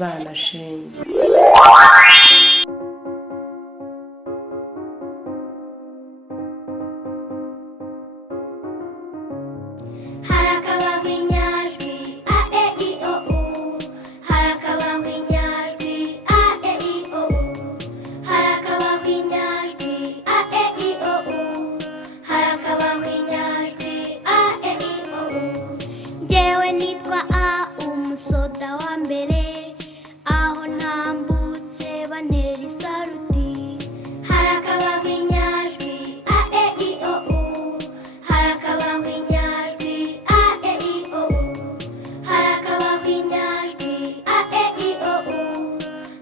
bana shenge. harakabaho inyajwi a e i o u, harakabaho inyajwi a e i o u, harakabaho inyajwi a e i o u, harakabaho inyajwi a e i o u. Njyewe nitwa a umusoda wa mbere, aho ntambutse bantera isaruti. Harakabaho inyajwi a e i o u, harakabaho inyajwi a e i o u, harakabaho inyajwi a e i o u,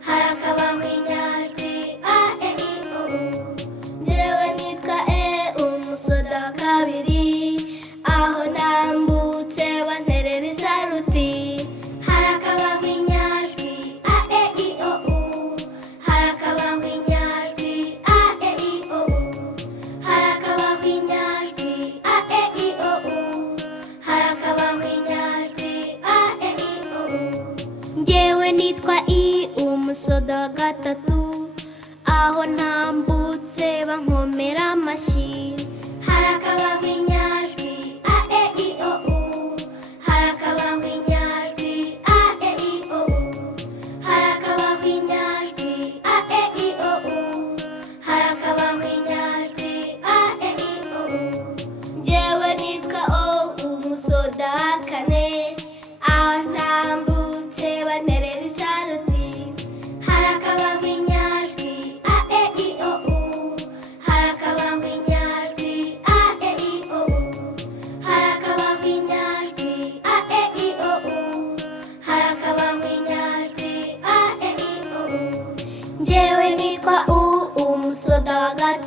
harakabaho inyajwi a e i o u. Njyewe nitwa e umusoda wa kabiri, aho ntambutse banterera isaruti. Harakabaho inyajwi a e i o u, harakabaho inyajwi a e i o u, harakabaho inyajwi a e i o u, harakabaho inyajwi a e i o u. Njyewe nitwa i umusoda wa gatatu, aho ntambutse bankomera amashyi. Harakabaho inyajwi a e i o u, harakabaho inyajwi a e i o u, harakabaho inyajwi a e i o u, harakabaho inyajwi a e i o u. Njyewe nitwa o umusoda wa kane, aho ntambutse banterera isaruti. Harakabaho inyajwi a e i o u, harakabaho inyajwi a e i o u, harakabaho inyajwi a e i o u, harakabaho inyajwi a e i o u. Njyewe nitwa u umusoda wa gatatu.